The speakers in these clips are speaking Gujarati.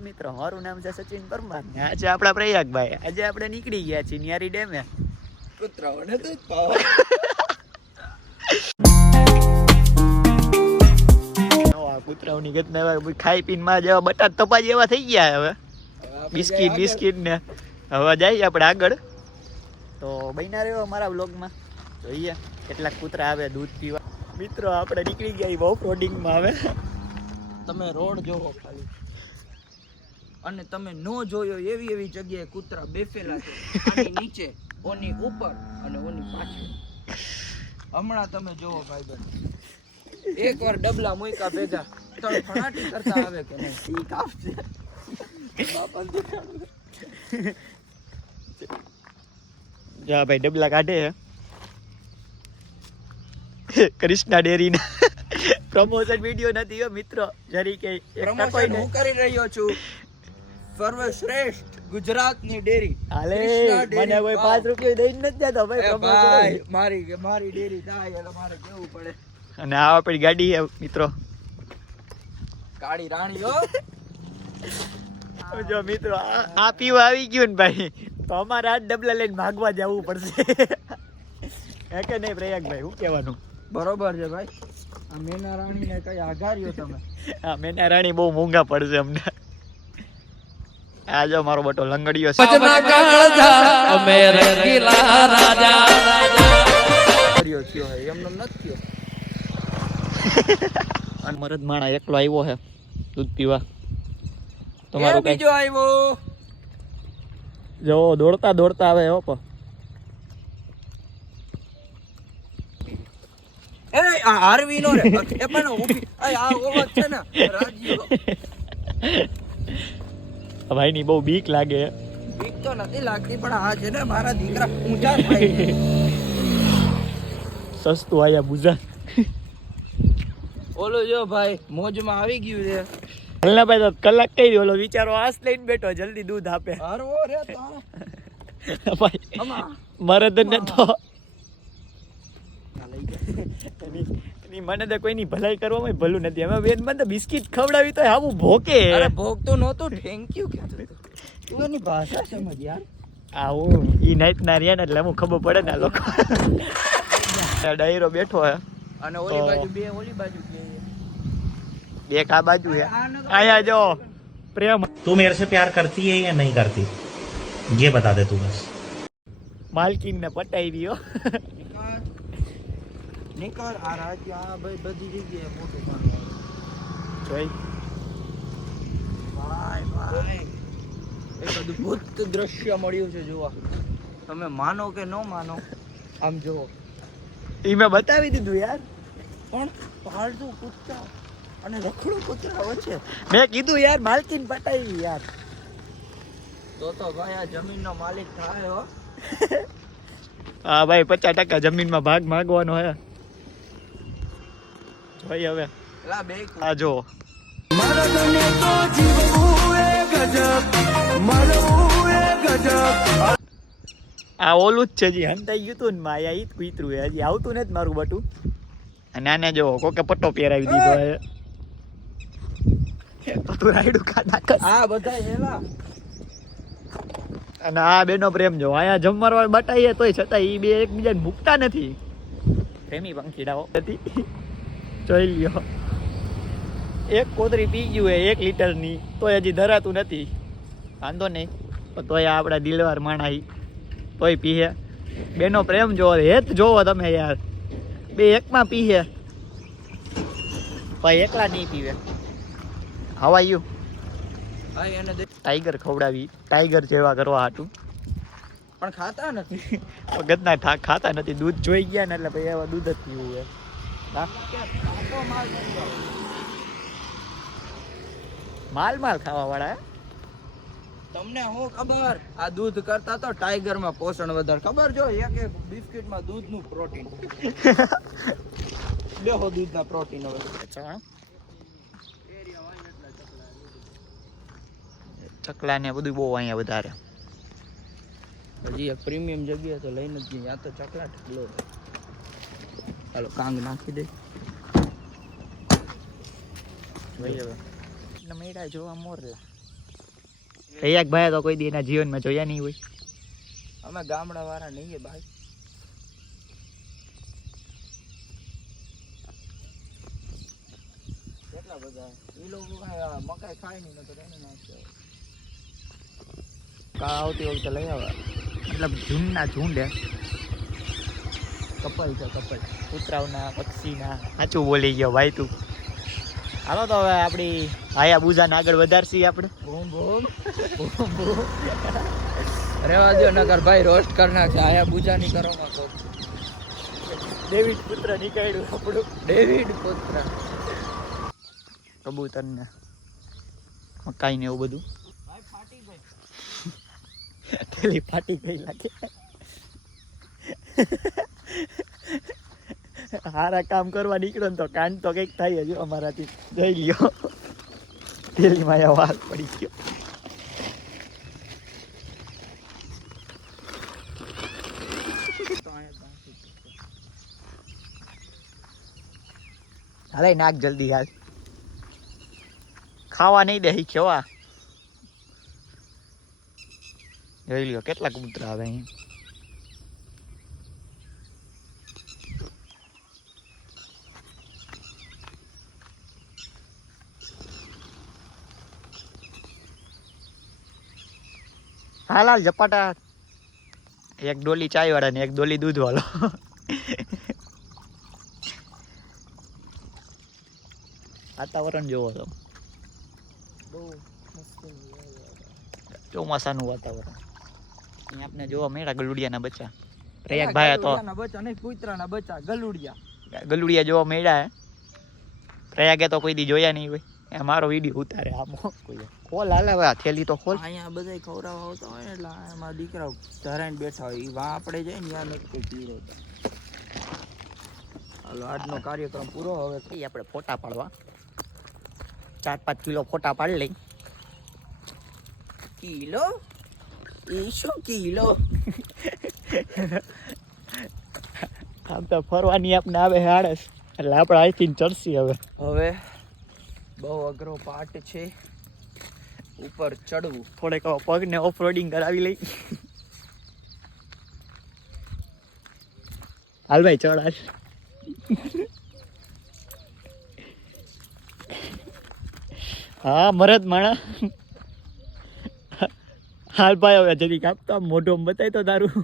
મિત્રો મારું નામ છે સચિન પરમાર ને આજે આપણા પ્રયાગભાઈ આજે આપણે નીકળી ગયા છીએ નિયારી ડેમે કૂતરાઓને દૂધ પાવા કૂતરાઓની ગતના ખાઈ પીને માં જેવા બટાટ તપા જેવા થઈ ગયા હવે બિસ્કિટ ને હવે જઈએ આપણે આગળ તો બન્યા રહ્યો અમારા વ્લોગમાં જોઈએ કેટલાક કૂતરા આવે દૂધ પીવા મિત્રો આપણે નીકળી ગયા ઓફ રોડિંગમાં આવે તમે રોડ જોવો ખાલી અને તમે નો જોયો એવી એવી જગ્યાએ કૂતરા બેફેલા છે આની નીચે ઓની ઉપર અને ઓની પાછળ હમણાં તમે જોવો ભાઈબંધ એકવાર ડબલા મૂકા ભેગા ત્રણ ફણાટી કરતા આવે કે નહીં ઈ કાફ છે બાપા જા ભાઈ ડબલા કાઢે કૃષ્ણા ડેરીના પ્રમોશન વિડિયો નથી હો મિત્રો જરી કે પ્રમોશન હું કરી રહ્યો છું સર્વશ્રેષ્ઠ ગુજરાતની ડેરી હાલે મને કોઈ 5 રૂપિયા દઈને નથી જતો ભાઈ ભાઈ મારી ડેરી થાય એટલે મારે કેવું પડે અને આ આપણી ગાડી છે મિત્રો કાળી રાણી હો જો મિત્રો આ પીવા આવી ગયું ને ભાઈ તો અમારે આ ડબલા લઈને ભાગવા જવું પડશે હે કે નહીં પ્રયાગભાઈ શું કહેવાનું બરોબર છે ભાઈ આ મેના રાણીને કઈ આઘાર્યો તમે આ મેના રાણી બહુ મોંઘા પડશે અમને આ જો મારો બટો લંગડીયો છે અમે રંગીલા રાજા કર્યો થયો હે એમનો નથી અને મરદ માણા એકલો આવ્યો છે દૂધ પીવા તમારો બીજો આવ્યો જો દોડતા દોડતા આવે હો પણ એ આ આરવી નો રે એ પણ ઊભી આ ઓલો છે ને રાજીઓ ભાઈ ની બહુ બીક લાગે બીક તો નથી લાગતી પણ આ છે ને મારા દીકરા ઊંચા થાય સસ્તું આયા બુઝા ઓલો જો ભાઈ મોજમાં આવી ગયું છે હલના ભાઈ તો કલાક કઈ દે ઓલો વિચારો આસ લઈને બેઠો જલ્દી દૂધ આપે હારવો રે તો ભાઈ અમા મરદ ને તો એની મને તો કોઈની ભલાઈ કરવામાં ભલું નથી અમે બેન મને તો બિસ્કિટ ખવડાવી તો આવું ભોકે અરે ભોગતો નહોતો થેન્ક યુ કહેતો તું એની ભાષા સમજ યાર આવું ઈ નાઈટ ના રહ્યા ને એટલે અમુક ખબર પડે ને લોકો ડાયરો બેઠો હે અને ઓલી બાજુ બે ઓલી બાજુ બે એક આ બાજુ હે આયા જો પ્રેમ तू मेरे से प्यार करती है या नहीं करती ये बता दे तू बस માલકીન ને પટાઈ રહ્યો નિકર આ રાજ્ય આ ભાઈ બધી જગ્યાએ મોટું માનવું જોઈ ભાઈ એક અદ્ભુત દ્રશ્ય મળ્યું છે જોવા તમે માનો કે ન માનો આમ જુઓ ઈ મેં બતાવી દીધું યાર પણ પાલતુ કૂતરા અને રખડું કૂતરા વચ્ચે મેં કીધું યાર માલકીન પટાઈ યાર તો ભાઈ આ જમીનનો માલિક થાય હો હા ભાઈ 50% જમીનમાં ભાગ માંગવાનો હે ભાઈ હવે લા બે આ જો મરદને તો જીવવું એ ગજબ મરવું એ ગજબ આ ઓલું જ છે જી હંતાઈ ગયું તું ને માયા ઈ કૂતરું હે હજી આવતું નથી મારું બટું અને આને જો કોકે પટ્ટો પહેરાવી દીધો હે તો તું રાયડું ખાતા આ બધા હેલા અને આ બેનો પ્રેમ જો આયા જમવારવા બટાઈએ તોય છતાં ઈ બે એકબીજાને મૂકતા નથી પ્રેમી પંખીડાઓ નથી જોઈ લ્યો એક કોતરી પી ગયું હે 1 લીટરની તોય હજી ધરાતું નથી વાંધો નહીં પણ તોય આપણા દિલવાર માણા તોય પીએ બેનો પ્રેમ જોવો હેત જોવો તમે યાર બે એકમાં પીએ ભાઈ એકલા નહીં પીવે હાવ આર યુ હા એને ટાઈગર ખવડાવી ટાઈગર જેવા કરવા હાટું પણ ખાતા નથી ગદના ખાતા નથી દૂધ જોઈ ગયા ને એટલે ભાઈ એવા દૂધ જ પીવું હે માલ ખાવા વાળા તમને હું ખબર આ દૂધ કરતા તો ટાઈગર માં પોષણ વધારે ખબર જો એક બિસ્કિટ માં દૂધ નું પ્રોટીન બેહો દૂધ ના પ્રોટીન હવે ચકલા ને બધું બહુ અહીંયા વધારે હજી એક પ્રીમિયમ જગ્યા તો લઈને જ જઈએ આ તો ચકલા ઢગલો ચાલો કાંગ નાખી દે ભાઈ હવે મેળા જોવા મોરલા પ્રયાગ ભાઈ તો કોઈ દી એના જીવનમાં જોયા નહીં હોય. અમે ગામડા વાળા નહીં ભાઈ. કેટલા બધા એ લોકો મકાઈ ખાય નહીં નકર એને નાખે. કા આવતી વખતે લઈ આવે મતલબ ઝૂંડના ઝૂંડ હે. કપલ છે કપલ કૂતરાઓના પક્ષીના. સાચું બોલી ગયો ભાઈ તું. હાલો તો હવે આપણી હાયા બુજાને આગળ વધારશી આપણે. બૂમ બૂમ બૂમ બૂમ. રેવા દો નકર ભાઈ રોસ્ટ કર નાખે. આયા બુજા ની કરો માં કોક. ડેવિડ પુત્ર નીકળ્યું આપણું. ડેવિડ પુત્ર. કબૂતર ને મકાઈ ને એવું બધું. ભાઈ ફાટી ગઈ. ઠેલી ફાટી ગઈ લાગે. હારા કામ કરવા નીકળો ને તો કાંડ તો કંઈક થાય જ અમારાથી. જોઈ લ્યો ઠેલી માં વાર પડી ગયો. હાલે નાખ જલ્દી હાલ. ખાવા નહીં દે કેવા. જોઈ લ્યો કેટલા કબૂતરા આવે અહીંયા. હાલ હાલ ઝપાટા. એક ડોલી ચાય વાળા ને એક ડોલી દૂધ વાળો. વાતાવરણ જોવો તો બહુ મસ્ત. ચોમાસાનું વાતાવરણ. અહીંયા આપણે જોવા મળ્યા ગલુડિયાના બચ્ચા. પ્રયાગ ભાઈ તો બચ્ચા નહીં કૂતરાના બચ્ચા ગલુડિયા. ગલુડિયા જોવા મળ્યા હે. પ્રયાગે તો કોઈ દી જોયા નહીં હોય. મારો વિડીયો ઉતારે આમો કોઈ. ખોલ હાલે હવે આ થેલી તો ખોલ. અહીંયા બધા ખવડાવવા આવતા હોય એટલે એમાં દીકરા ધરાઈને બેઠા હોય. વા આપણે જઈએ ને ત્યાં નથી કોઈ પી રહેતા. હાલો આજનો કાર્યક્રમ પૂરો. હવે આપણે ફોટા પાડવા 4-5 કિલો ફોટા પાડી લઈ. કિલો એ શું કિલો? આમ તો ફરવાની આપણે આવે આળસ એટલે આપણે અહીંથી ચડશી. હવે બહુ અઘરો પાર્ટ છે ઉપર ચડવું. થોડેક પગને ઓફ રોડિંગ કરાવી લઈ. હાલ ભાઈ ચડ. હા મરદ માણા. હાલ ભાઈ હવે જરી કાપતા મોઢો બતાય તો તારું.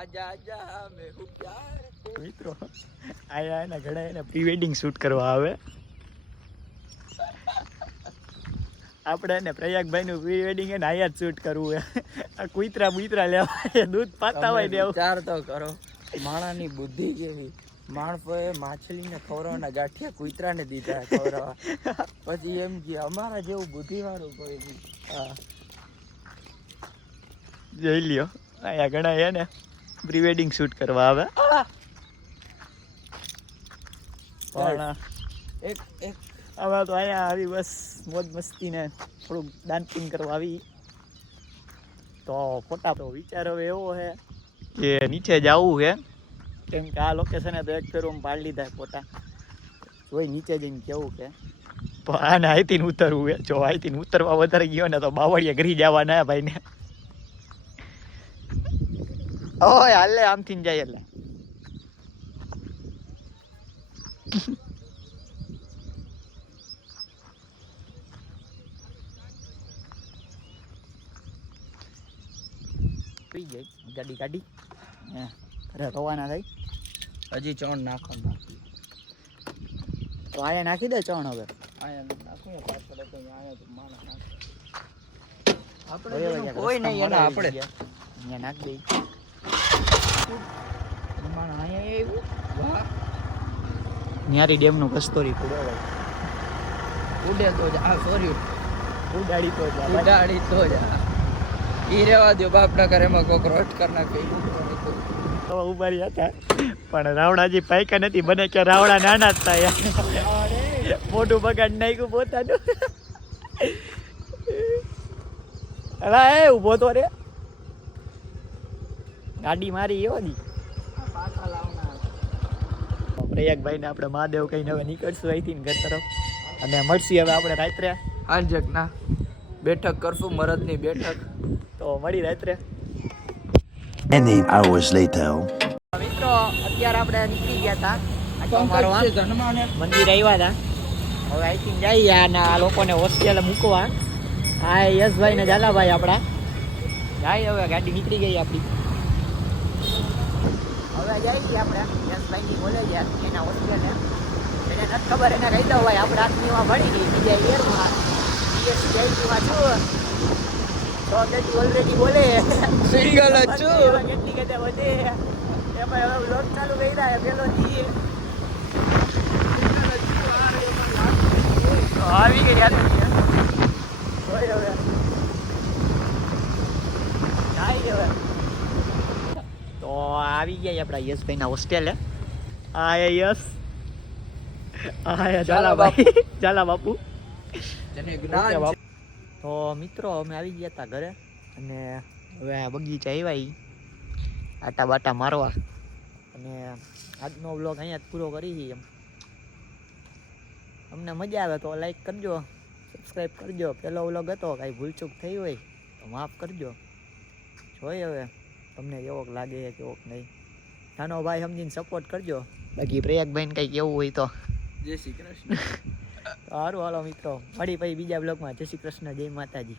આજા આજા મે હું પ્યાર મિત્રો આયા એના ઘણા એને પ્રી વેડિંગ શૂટ કરવા આવે. આપણે એને પ્રયાગભાઈ નું પ્રી વેડિંગ એને આયા જ શૂટ કરવું હે. આ કુતરા બુતરા લેવા દૂધ પાતા હોય દેવ. વિચાર તો કરો માણાની બુદ્ધિ જેવી. માણસોએ માછલીને ખવડાવવાના ગાંઠિયા કૂતરાને દીધા ખવડાવવા. પછી એમ કે અમારા જેવું બુદ્ધિવાળું કોઈ નહીં. હા જોઈ લ્યો આયા ઘણા એને પ્રી વેડિંગ શૂટ કરવા આવે. પણ એક એક હવે તો અહીંયા આવી બસ મોજ મસ્તીને થોડુંક ડાન્સિંગ કરવા આવી. તો ફોટા તો વિચાર હવે એવો છે કે નીચે જવું છે. કેમ કે આ લોકેશને તો એક ફેરો પાડી લીધા ફોટા. જોઈ નીચે જઈને કેવું કે પણ આને અહીંથી ઉતરવું છે. જો અહીંથી ઉતરવા વધારે ગયો ને તો બાવળિયા ઘરી જવાના ભાઈ ને. ઓય હાલે આમથી જાય એટલે પી ગઈ ગાડી કાઢી. ઘરે રવાના થઈ. હજી ચણ નાખવાનું બાકી. તો આયા નાખી દે ચણ હવે. આયા નાખું પાછળ તો આયા તો માણસ નાખે. આપણે આપણે કોઈ નહીં એના આપણે અહીંયા નાખ દઈ. માણસ આયા એવું વાહ ન્યારી ડેમનું કસ્તોરી પૂરો ઉડે તો જ આ સોરી ઉડાડી તો જ ઉડાડી તો જ ઈ રેવા દો બાપના ઘરે માં કોક રોટ કર નાખે. તો ઉભારી હતા પણ રાવણાજી પાયકા નથી બને કે રાવણા નાના જ થાય. મોટું બગાડ નાખ્યું પોતાનું. અલા એ ઊભો તો રે ગાડી મારી એવો દી. પાછા લાવના પ્રયાગભાઈ ને આપણે મહાદેવ કહીને હવે નીકળશું અહીંથી ઘર તરફ અને મળશી હવે આપણે રાત્રે આંજક ના બેઠક કરશું મરદની બેઠક. તો મળી રાત્રે. Many hours later. મિત્રો અત્યારે આપણે નીકળી ગયા હતા આટો મારવા. પંકજ છે ધનમાને. મંદિર આવ્યા હતા. હવે આઈ થિંક જઈએ આના લોકોને હોસ્ટેલ મૂકવા. હા યશભાઈ ને ઝાલાભાઈ આપણા જાય. હવે ગાડી નીકળી ગઈ આપણી. હવે જઈએ છીએ આપણે યશભાઈની બોલે ગયા એના હોસ્ટેલે. એને નથી ખબર, એને કહી દઉં ભાઈ આપણે આઠમીમાં ભણી ગઈ બીજા યરમાં બીએસસી છું તો કેટલી ઓલરેડી બોલે સિંગલ જ છું. કેટલી કદે વધે એમાં હવે લોટ ચાલુ કરી રહ્યા પેલો દી આવી ગઈ યાર. હોય હવે જાય હવે તો આવી ગયા આપણા યશભાઈના હોસ્ટેલે. આ યશ આ ઝાલાભાઈ ઝાલા બાપુ. જેને જ્ઞાન છે. તો મિત્રો અમે આવી ગયા હતા ઘરે અને હવે આ બગીચા આવ્યા ઈ આટા બાટા મારવા. અને આજનો વ્લોગ અહીંયા જ પૂરો કરી. એમ તમને મજા આવે તો લાઈક કરજો, સબસ્ક્રાઈબ કરજો. પહેલો વ્લોગ હતો, કાંઈ ભૂલચૂક થઈ હોય તો માફ કરજો. જોઈએ હવે તમને કેવોક લાગે કેવોક નહીં. નાનો ભાઈ સમજીને સપોર્ટ કરજો. બાકી પ્રયાગભાઈને કંઈ કેવું હોય તો જય શ્રી કૃષ્ણ. સારું હાલો મિત્રો, મળી પછી બીજા બ્લોગમાં. જય શ્રી કૃષ્ણ, જય માતાજી.